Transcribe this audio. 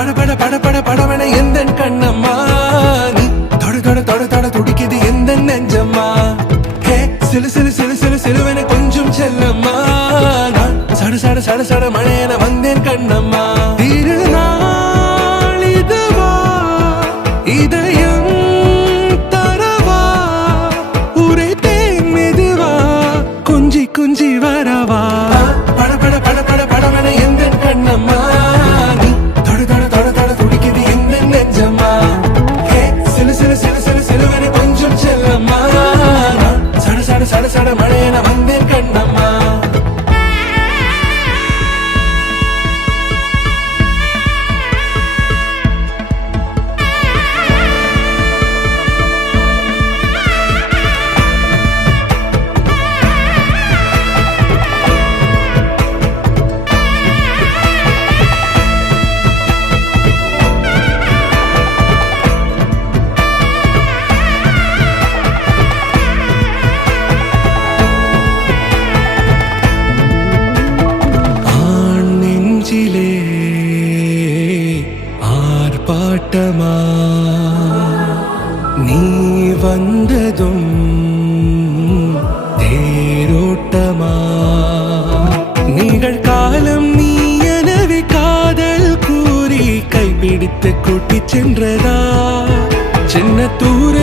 பட பட பட படவன எந்த கண்ணம்மா நீ தொட தொட தொட தொட துடிக்குது எந்த நெஞ்சம்மா ஹே சிலு சிலு சிலு சிலு சிலுவன கொஞ்சம் செல்லம்மா நான் சட சட சட சட மழையன வந்தேன் கண்ணம்மா திருநாள் இதுவா இதயம் தரவா உரைத்தேன் மெதுவா குஞ்சி குஞ்சி வரவா பட பட பட பட படவன எந்த கண்ணம்மா நீ தொட தொட தொட தொட துடிக்குது எந்த நெஞ்சம்மா ஹே சிலு சிலு சிலு சிலு சிலுவன கொஞ்சம் செல்லம்மா நான் சட சட சட சட மழையன வந்தேன் கண்ணம்மா ஆர்ப்பாட்டமா நீ வந்ததும் தேரோட்டமா நிகழ்காலம் நீ எனவே காதல் கூறி கைப்பிடித்து கூட்டிச் சென்றதா சின்ன தூர